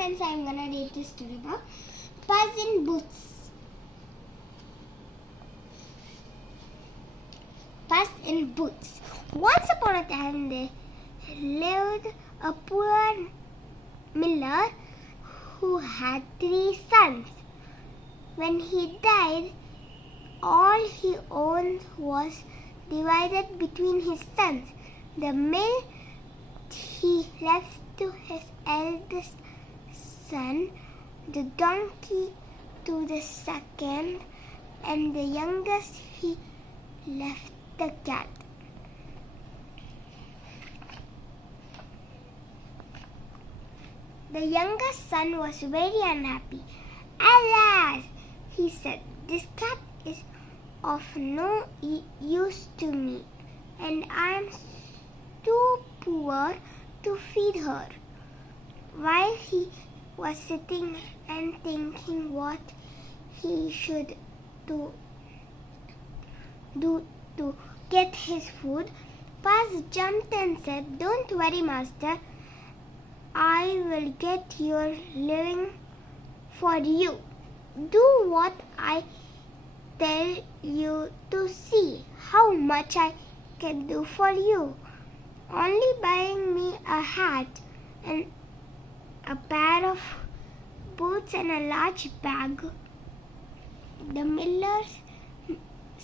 friends, I'm gonna read this story about Puss in Boots. Puss in Boots. Once upon a time there lived a poor miller who had 3 sons. When he died, all he owned was divided between his sons. The mill he left to his eldest son, the donkey to the second, and the youngest he left the cat. The youngest son was very unhappy. "Alas," he said, "this cat is of no use to me, and I am too poor to feed her." While he was sitting and thinking what he should do to get his food, Puss jumped and said, "Don't worry, master. I will get your living for you. Do what I tell you to see how much I can do for you. Only buying me a hat and a pair of boots and a large bag." The miller's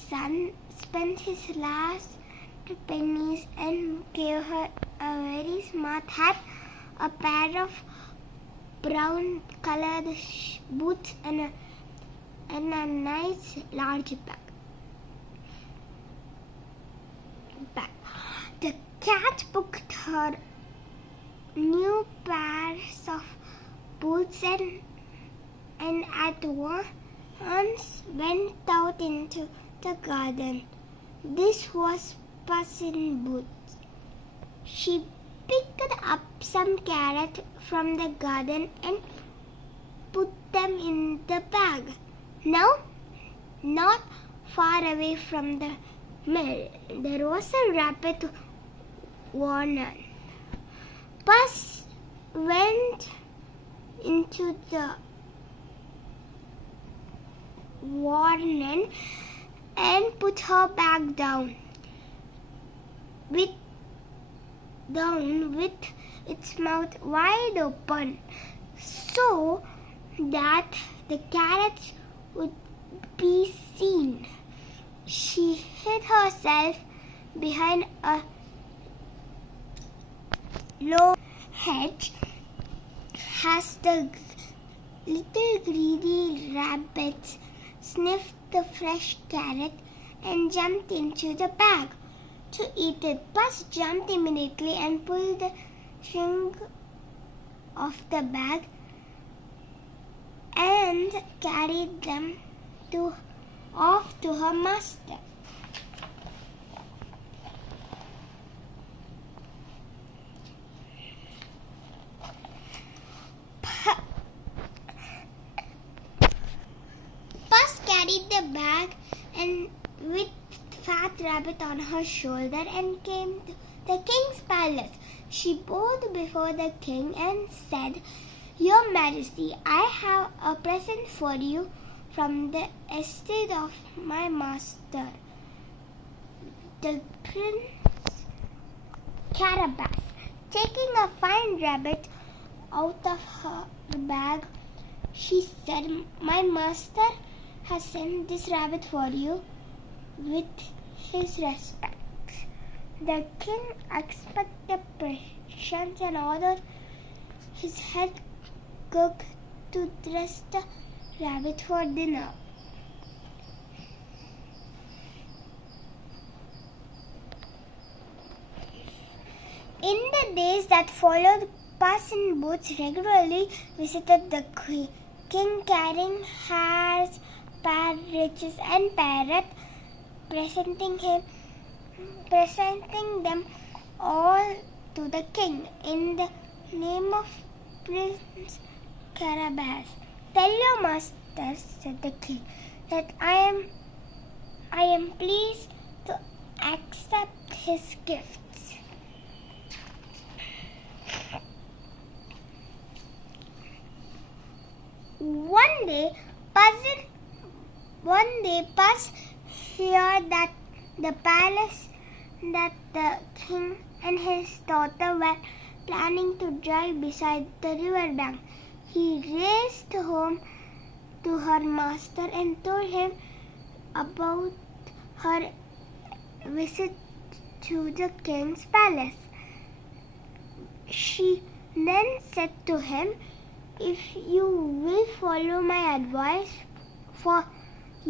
son spent his last pennies and gave her a very smart hat, a pair of brown colored boots, and a nice large bag. The cat put her new pairs of boots and at once went out into the garden. This was Puss in Boots. She picked up some carrots from the garden and put them in the bag. Now, not far away from the mill, there was a rabbit warren. Puss went into the warren and put her bag down with its mouth wide open so that the carrots would be seen. She hid herself behind a low hedge as the little greedy rabbits sniffed the fresh carrot and jumped into the bag to eat it. Puss jumped immediately and pulled the string of the bag and carried them off to her master. Puss carried the bag and with Fat Rabbit on her shoulder and came to the king's palace. She bowed before the king and said, "Your Majesty, I have a present for you from the estate of my master, the Prince Carabas." Taking a fine rabbit out of her bag, she said, "My master has sent this rabbit for you with his respects." The king accepted the present and ordered his head cook to dress the rabbit for dinner. In the days that followed, Puss in Boots regularly visited the king carrying hares, partridges, and parrots, presenting them all to the king in the name of Prince Carabas. "Tell your master," said the king, "that I am pleased to accept his gifts." One day, Puss heard that the palace that the king and his daughter were planning to drive beside the river bank. He raced home to her master and told him about her visit to the king's palace. She then said to him, "If you will follow my advice, for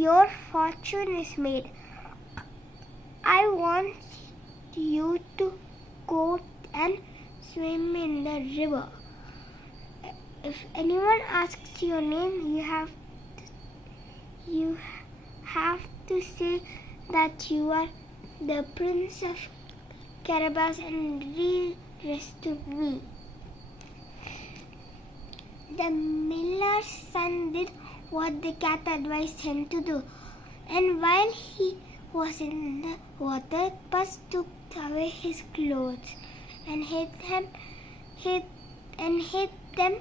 your fortune is made. I want you to go and swim in the river. If anyone asks your name, you have to say that you are the Prince of Carabas and read rest to me." The miller's son did what the cat advised him to do, and while he was in the water, Puss took away his clothes and hid them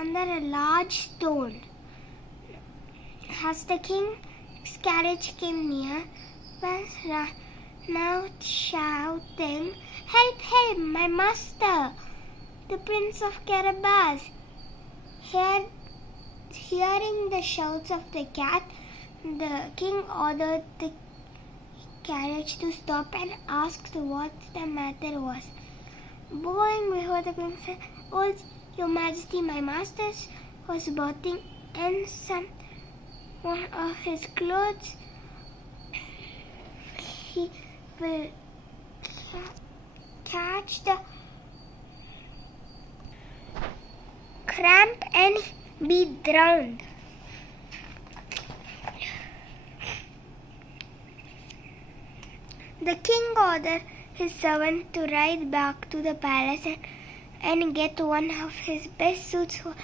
under a large stone. As the king's carriage came near, Puss ran out shouting, "Help, help, my master, the Prince of Carabas!" Hearing the shouts of the cat, the king ordered the carriage to stop and asked what the matter was. Bowing before the king said, "Oh, your majesty, my master was bathing and one of his clothes he will catch the cramp and be drowned." The king ordered his servant to ride back to the palace and get one of his best suits for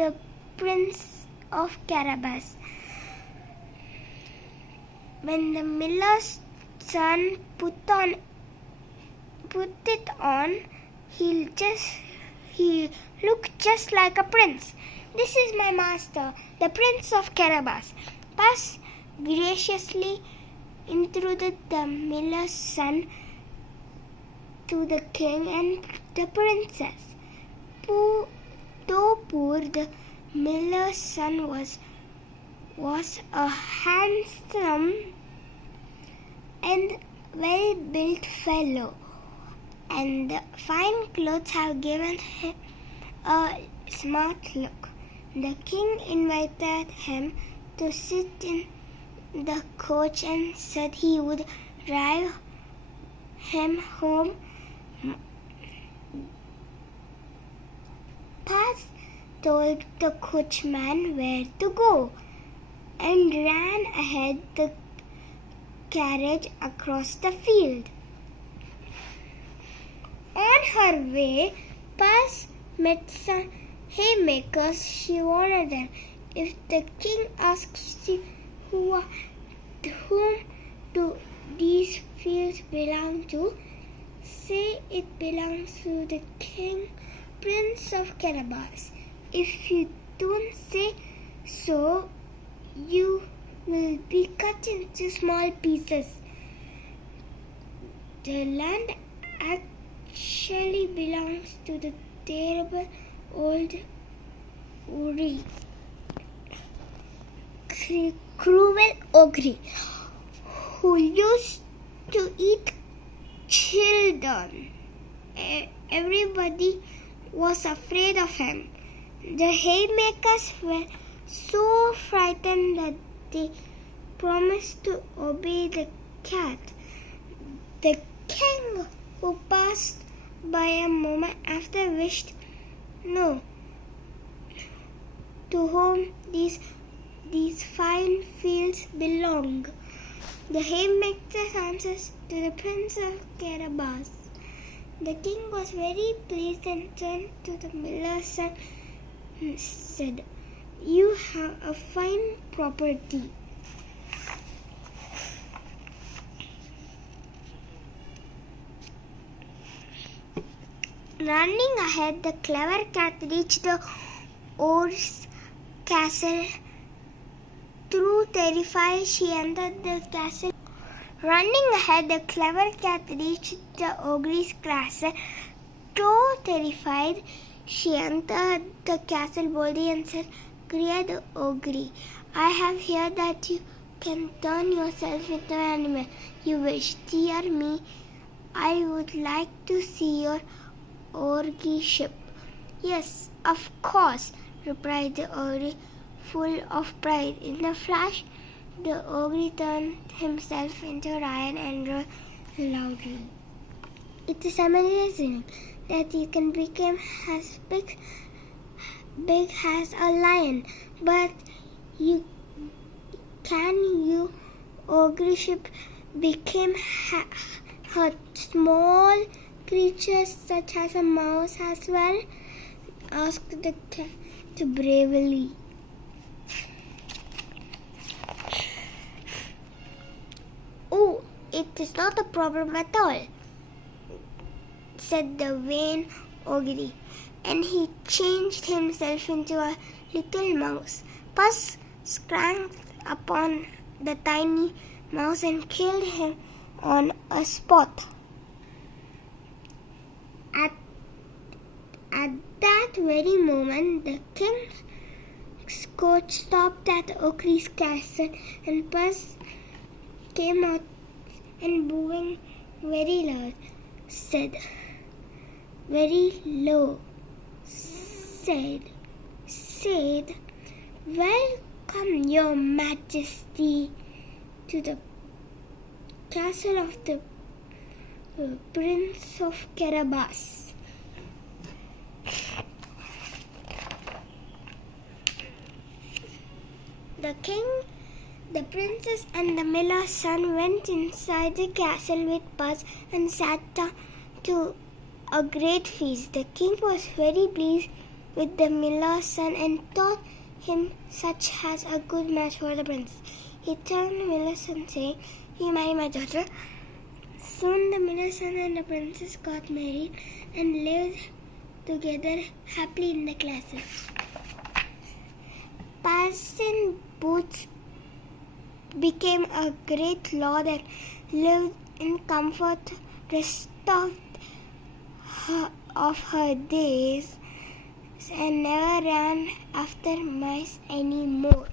the Prince of Carabas. When the miller's son put it on, he looked just like a prince. "This is my master, the Prince of Carabas." Puss graciously introduced the miller's son to the king and the princess. Though poor, the miller's son was a handsome and well-built fellow, and the fine clothes have given him a smart look. The king invited him to sit in the coach and said he would drive him home. Puss told the coachman where to go and ran ahead the carriage across the field. On her way, Puss met some haymakers. She warned them, "If the king asks you whom do these fields belong to, say it belongs to the king, Prince of Carabas. If you don't say so, you will be cut into small pieces. The land actually belongs to the terrible old cruel ogre who used to eat children. Everybody was afraid of him." The haymakers were so frightened that they promised to obey the cat. The king, who passed by a moment after, wished know to whom these fine fields belong. The haymakers answered, "To the Prince of Carabas." The king was very pleased and turned to the miller's son and said, "You have a fine property. Running ahead, the clever cat reached the oars castle. Through terrified, she entered the castle. Running ahead, the clever cat reached the ogre's castle. So terrified, she entered the castle boldly and said, "Great ogre, I have heard that you can turn yourself into an animal you wish. Dear me, I would like to see your ogre-ship." "Yes, of course," replied the ogre, full of pride. In a flash, the ogre turned himself into a lion and roared loudly. It is amazing that you can become as big as a lion, but you ogre-ship became a small creatures such as a mouse as well?" asked the cat bravely. "Oh, it is not a problem at all," said the vain ogre, and he changed himself into a little mouse. Puss sprang upon the tiny mouse and killed him on a spot. At that very moment, the king's coach stopped at Ogre's castle, and Puss came out and bowing very loud, said, "Welcome, your majesty, to the castle of the Prince of Carabas." The king, the princess, and the miller's son went inside the castle with Puss and sat down to a great feast. The king was very pleased with the miller's son and thought him such as a good match for the princess. He turned to the miller's son, saying, "You marry my daughter." Soon the miller's son and the princess got married and lived together happily in the castle. Puss in Boots became a great lord and lived in comfort the rest of her days and never ran after mice anymore.